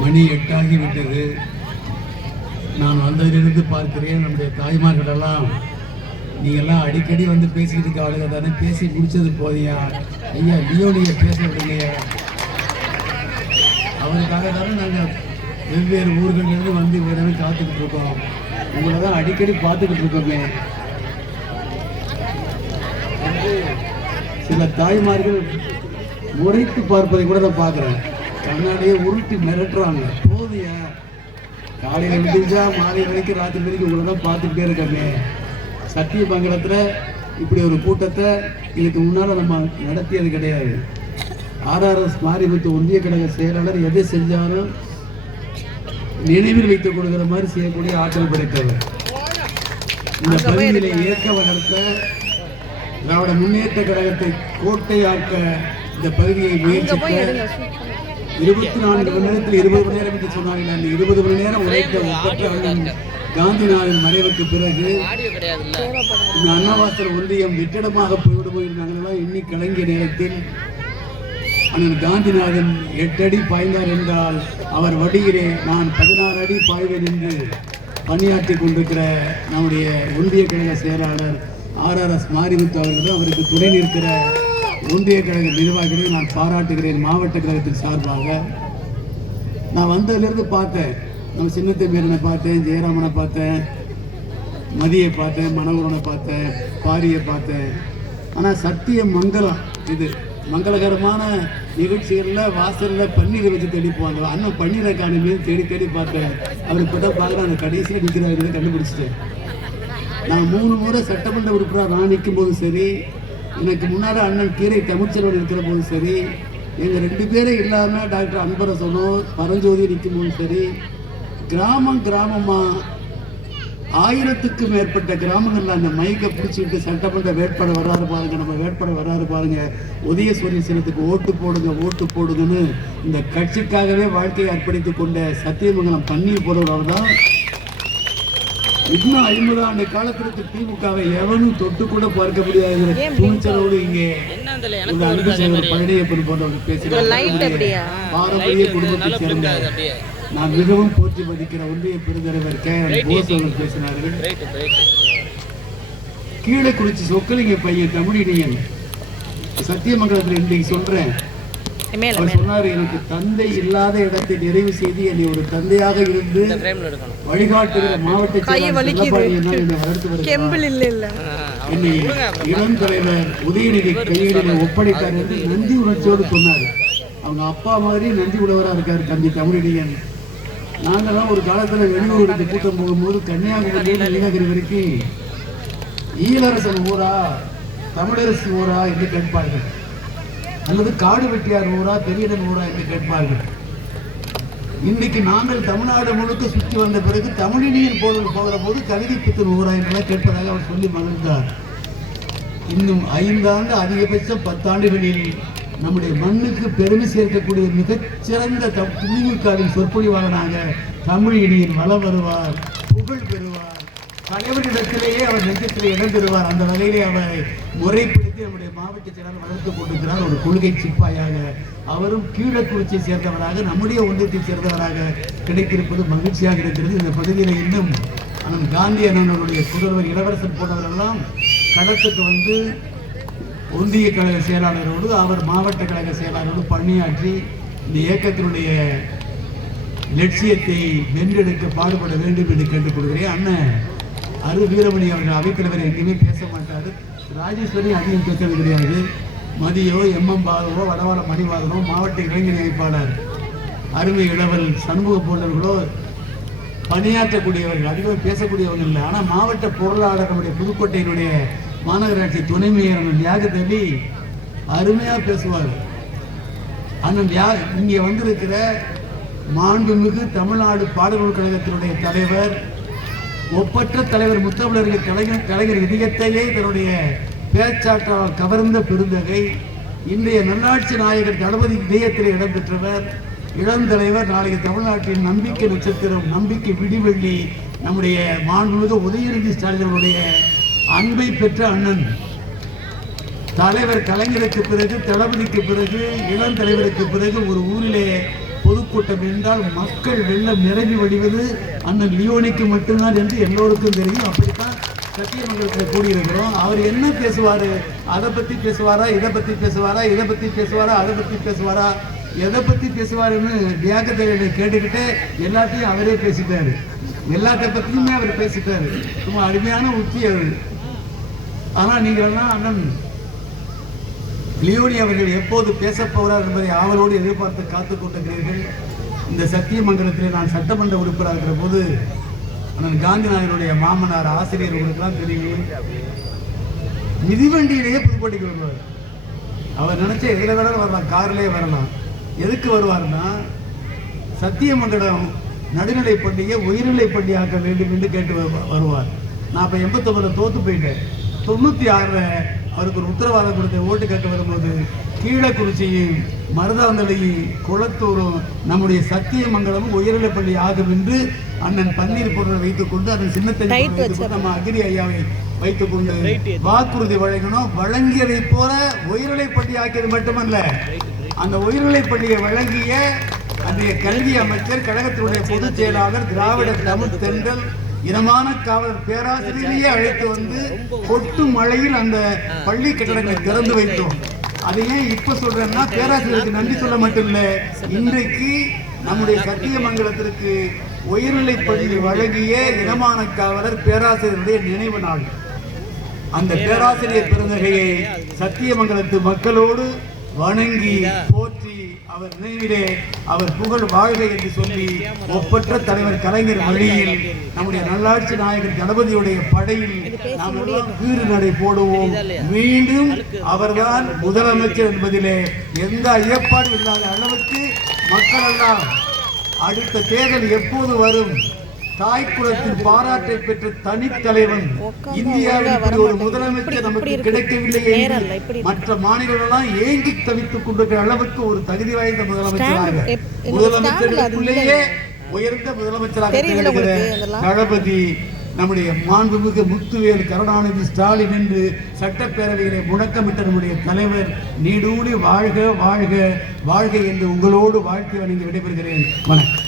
மணி எட்டாகிவிட்டது. நான் வந்ததிலிருந்து பார்க்கிறேன் நம்முடைய தாய்மார்கள் எல்லாம் நீங்கள்லாம் அடிக்கடி வந்து பேசிக்கிட்டு இருக்க ஆளுங்க தானே பேசி முடிச்சது போதியா? ஐயா லியோடைய பேச விடுங்கயா அவருக்காக தானே நாங்கள் வெவ்வேறு ஊர்களிலிருந்து வந்து இவ்வளவு காத்துக்கிட்டு இருக்கோம். உங்களை தான் அடிக்கடி பார்த்துக்கிட்டு இருக்கோமே. சில தாய்மார்கள் முறைத்து பார்ப்பதை கூட நான் பார்க்குறேன். கண்ணாடியை உருட்டி மிரட்டுறாங்க. போதியா காலையில் விடிஞ்சா மாலை வரைக்கும் ராத்திரி வரைக்கும் உங்களை தான் பார்த்துக்கிட்டே இருக்கமே சத்தியமங்கலத்தில் இப்படி ஒரு கூட்டத்தை இதுக்கு முன்னால் நம்ம நடத்தியது கிடையாது. ஆர்ஆர்எஸ் மாரிமுத்து ஒன்றிய கழக செயலாளர் எதை செஞ்சாலும் நினைவில் வைத்துக் கொடுக்கிற மாதிரி செய்யக்கூடிய ஆற்றல் படைத்தவர். இந்த பகுதியிலே இயக்க வளர்த்த திராவிட முன்னேற்ற கழகத்தை கோட்டையாக்க இந்த பகுதியை முயற்சித்த இருபத்தி நான்கு மணி நேரத்தில் இருபது மணி நேரம் என்று சொன்னார்கள். அந்த இருபது மணி நேரம் உழைத்த அண்ணன் காந்திநாதன் மறைவுக்கு பிறகு இந்த அன்னவாசல் ஒன்றியம் வெற்றிடமாக போய்விடுமோ என்று நாங்களெல்லாம் எண்ணி கலங்கிய நேரத்தில் அண்ணன் காந்திநாதன் எட்டடி பாய்ந்தார் என்றால் அவர் வடியிலே நான் பதினாறு அடி பாய்வேன் என்று பணியாற்றி கொண்டிருக்கிற நம்முடைய ஒன்றிய கழக செயலாளர் ஆர்ஆர்எஸ் மாரிமுத்து அவர்களும் அவருக்கு துணை நிற்கிற ஒன்றிய கழக நிர்வாகிகளை நான் பாராட்டுகிறேன் மாவட்ட கழகத்தின் சார்பாக. நான் வந்ததுலேருந்து பார்த்தேன். நம்ம சின்னத்தை பேரனை பார்த்தேன் ஜெயராமனை பார்த்தேன் மதியை பார்த்தேன் மனோகரனை பார்த்தேன் பாரியை பார்த்தேன். ஆனால் சத்திய மங்கலம் இது. மங்களகரமான நிகழ்ச்சிகளில் வாசலில் பன்னீரை வச்சு தெளிப்போம். அண்ணன் பன்னீரை காணுமே தேடி தேடி பார்த்தேன். அவர் கூட பார்க்குற அந்த கடைசியில் நிற்கிறாங்க கண்டுபிடிச்சிட்டேன். நான் மூணு முறை சட்டமன்ற உறுப்பினர் நான் நிற்கும் போதும் சரி எனக்கு முன்னால் அண்ணன் கீரை தமிழ்ச்செல்வன் இருக்கிற போதும் சரி எங்கள் ரெண்டு பேரும் இல்லாமல் டாக்டர் அன்பரசனும் பரஞ்சோதி நிற்கும் போதும் சரி கிராமம் கிராமமாக ஆயிரத்துக்கும் மேற்பட்ட கிராமங்களில் அந்த மைக்கை பிடிச்சிட்டு சட்டமன்ற வேட்பாளர் வராது பாருங்க நம்ம வேட்பாளர் வராது பாருங்க உதயசூரிய சின்னத்துக்கு ஓட்டு போடுங்க ஓட்டு போடுங்கன்னு இந்த கட்சிக்காகவே வாழ்க்கையை அர்ப்பணித்து கொண்ட சத்தியமங்கலம் பன்னீர் போடுறவர் தான் இன்னும் ஐம்பது ஆண்டு காலத்திற்கு திமுகவை எவனும் தொட்டு கூட பார்க்க முடியாதுங்கிற துணிச்சலோடு இங்கே பழனியப்பன் போன்றவர்கள் பேசுகிறார் பாரம்பரிய குடும்பத்தைச் சேர்ந்த நான் மிகவும் போற்றி மதிக்கிற ஒன்றிய பெருந்தலைவர் கே. போஸ் அவர்கள் பேசினார்கள். கீழே குறிச்சி சொக்கலிங்க பையன் தமிழினியன் சத்தியமங்கலத்தில் இன்னைக்கு சொல்றேன். அவர் சொன்னார் எனக்கு தந்தை இல்லாத இடத்தை நிறைவு செய்து என்னை ஒரு தந்தையாக இருந்து வழிகாட்டுகிற மாவட்ட என்னை இளம் தலைவர் உதயநிதி கையிலே ஒப்படைத்தார் என்று நன்றி உணர்ச்சியோடு சொன்னார். அவங்க அப்பா மாதிரி நன்றி உழவராக இருக்கார் தம்பி தமிழினியன். நாங்கெல்லாம் ஒரு காலத்தில் வெளியூருக்கு கூட்டம் போகும்போது கன்னியாகுமரியில நீலகிரி வரைக்கும் ஈழரசன் ஊரா தமிழரசு ஊரா என்று கேட்பார்கள். அல்லது காடு வெட்டியார் ஊரா பெரியடன் ஊரா என்று கேட்பார்கள். இன்னைக்கு நாங்கள் தமிழ்நாடு முழுக்க சுற்றி வந்த பிறகு தமிழினியில் போல போகிற போது கவிதை பித்தன் ஊரா என்றெல்லாம் கேட்பதாக அவர் சொல்லி மகிழ்ந்தார். இன்னும் ஐந்தாண்டு அதிகபட்சம் பத்தாண்டுகளில் நம்முடைய மண்ணுக்கு பெருமை சேர்க்கக்கூடிய மிகச்சிறந்த தம் திமுகவின் சொற்பொழிவாளனாக தமிழ் இனியில் வளம் வருவார் புகழ் பெறுவார். தலைவரிடத்திலேயே அவர் நெஞ்சத்திலே இடம் அந்த வகையிலே அவரை முறைப்படுத்தி நம்முடைய மாவட்ட செயலாளர் வளர்த்து கொண்டிருக்கிறார். ஒரு கொள்கை சிப்பாயாக அவரும் கீழக்குறிச்சியை சேர்ந்தவராக நம்முடைய ஒன்றியத்தை சேர்ந்தவராக கிடைத்திருப்பது மகிழ்ச்சியாக இருக்கிறது. இந்த பகுதியில் இன்னும் அண்ணன் காந்தி அண்ணனுடைய புதல்வர் இளவரசன் போன்றவரெல்லாம் களத்துக்கு வந்து ஒன்றிய கழக செயலாளரோடு அவர் மாவட்ட கழக செயலாளரோடு பணியாற்றி இந்த இயக்கத்தினுடைய லட்சியத்தை வென்றெடுக்க பாடுபட வேண்டும் என்று கேட்டுக்கொள்கிறேன். அண்ணன் அரு வீரமணி அவர்கள் அவைத்தலைவர் எங்கேயுமே பேச மாட்டார் ராஜேஸ்வரி அதிகம் பேசுறது கிடையாது. மதியோ எம்எம் பாலுவோ வடவாள மணிவாதனோ மாவட்ட இளைஞர் அமைப்பாளர் அருமை இளவல் சண்முக போன்றவர்களோ பணியாற்றக்கூடியவர்கள் அதிகம் பேசக்கூடியவங்க இல்லை. ஆனால் மாவட்ட பொருளாளர் நம்முடைய புதுக்கோட்டையினுடைய மாநகராட்சி துணை மேயர் அண்ணன் அருமையாக பேசுவார். அண்ணன் இங்கே வந்திருக்கிற மாண்புமிகு தமிழ்நாடு பாடநூல் கழகத்தினுடைய தலைவர் ஒப்பற்ற தலைவர் முத்தமிழர்கள் கலைஞர் கலைஞர் இதயத்தையே தன்னுடைய பேச்சாற்றால் கவர்ந்த பெருந்தகை இன்றைய நல்லாட்சி நாயகர் தளபதி இதயத்தில் இடம்பெற்றவர் இளந்தலைவர் நாளைக்கு தமிழ்நாட்டின் நம்பிக்கை நட்சத்திரம் நம்பிக்கை விடிவெள்ளி நம்முடைய மாண்புமிகு உதயநிதி ஸ்டாலினுடைய அன்பை பெற்ற அண்ணன். தலைவர் கலைஞருக்கு பிறகு தளபதிக்கு பிறகு இளந்தலைவருக்கு பிறகு ஒரு ஊரிலே பொதுக்கூட்டம் என்றால் மக்கள் வெள்ளம் நிரம்பி வடிவது அண்ணன் லியோனிக்கு மட்டும்தான் என்று எல்லோருக்கும் தெரியும். அப்படித்தான் சத்தியமங்கலத்தில் கூடியிருக்கிறோம். அவர் என்ன பேசுவார்? அதை பற்றி பேசுவாரா? இதை பற்றி பேசுவாரா? இதை பற்றி பேசுவாரா? அதை பற்றி பேசுவாரா? எதை பற்றி பேசுவாருன்னு தியாகத்தை கேட்டுக்கிட்டே எல்லாத்தையும் அவரே பேசிட்டாரு. எல்லாத்த பற்றியுமே அவர் பேசிட்டாரு. ரொம்ப அருமையான உத்தி அவர் ஆனால் நீங்கள்லாம் அண்ணன் லியோனி அவர்கள் எப்போது பேசப் போகிறார் என்பதை ஆவலோடு எதிர்பார்த்து காத்து கொண்டிருக்கிறீர்கள். இந்த சத்தியமங்கலத்தில் நான் சட்டமன்ற உறுப்பினராக இருக்கிற போது அண்ணன் காந்திநாதனுடைய மாமனார் ஆசிரியர் உங்களுக்கெல்லாம் தெரியும். மிதிவண்டியிலேயே புதுக்கோட்டைக்கு வருவார். அவர் நினைச்ச எதில் வேணாலும் வரலாம் கார்லேயே வரலாம். எதுக்கு வருவார்னா சத்தியமங்கலம் நடுநிலை பள்ளியை உயர்நிலை ஆக்க வேண்டும் என்று கேட்டு வருவார். நான் இப்போ எண்பத்தொம்பதில் தோற்று போயிட்டேன். தொண்ணூற்றி ஆறில் அவருக்கு ஒரு உத்தரவாதம் கொடுத்த ஓட்டு கேட்க வரும்போது கீழக்குறிச்சியும் மருதாந்தலையும் குளத்தூரும் நம்முடைய சத்தியமங்கலமும் உயர்நிலை பள்ளி ஆகும் என்று அண்ணன் பன்னீர் பொருளை வைத்துக்கொண்டு அதன் சின்னத்தை நம்ம அகிரி ஐயாவை வைத்துக்கொண்டு வாக்குறுதி வழங்கணும். வழங்கியதை போல உயர்நிலை பள்ளி ஆக்கியது மட்டுமல்ல. அந்த உயர்நிலை பள்ளியை வழங்கிய அன்றைய கல்வி அமைச்சர் கழகத்தினுடைய பொதுச் செயலாளர் திராவிட தமிழ் தென்றல் இனமான காவலர் பேராசிரியரையே அழைத்து வந்து கொட்டு மழையில் அந்த பள்ளி கட்டடங்களை திறந்து வைத்தோம். அதை ஏன் இப்ப சொல்றேன்னா பேராசிரியருக்கு நன்றி சொல்ல மட்டும் இல்லை இன்றைக்கு நம்முடைய சத்தியமங்கலத்திற்கு உயர்நிலை பள்ளி வழங்கிய இனமான காவலர் பேராசிரியருடைய நினைவு நாள். அந்த பேராசிரியர் பெருந்தகையை சத்தியமங்கலத்து மக்களோடு வணங்கி போற்றி அவர் நினைவிலே அவர் புகழ் வாழ்க என்று சொல்லி ஒப்பற்ற தலைவர் கலைஞர் வழியில் நம்முடைய நல்லாட்சி நாயகர் தளபதியுடைய படையில் நாம் வீறு நடை போடுவோம். மீண்டும் அவர்தான் முதலமைச்சர் என்பதிலே எந்த ஐயப்பாடும் இல்லாத அளவுக்கு மக்கள் எல்லாம் அடுத்த தேர்தல் எப்போது வரும்? தாய்க்குளத்தின் பாராட்டை பெற்ற தனித்தலைவன் இந்தியாவில் இப்படி ஒரு முதலமைச்சர் நமக்கு கிடைக்கவில்லை மற்ற மாநிலங்களெல்லாம் ஏங்கி தவித்துக் கொண்டிருக்கிற அளவுக்கு ஒரு தகுதி வாய்ந்த முதலமைச்சராக முதலமைச்சருக்குள்ளேயே உயர்ந்த முதலமைச்சராக திகழ்கிற? தளபதி நம்முடைய மாண்புமிகு முத்துவேல் கருணாநிதி ஸ்டாலின் என்று சட்டப்பேரவையிலே முழக்கமிட்ட நம்முடைய தலைவர் நீடூடி வாழ்க வாழ்க வாழ்க என்று உங்களோடு வாழ்த்தி வணங்கி விடைபெறுகிறேன். வணக்கம்.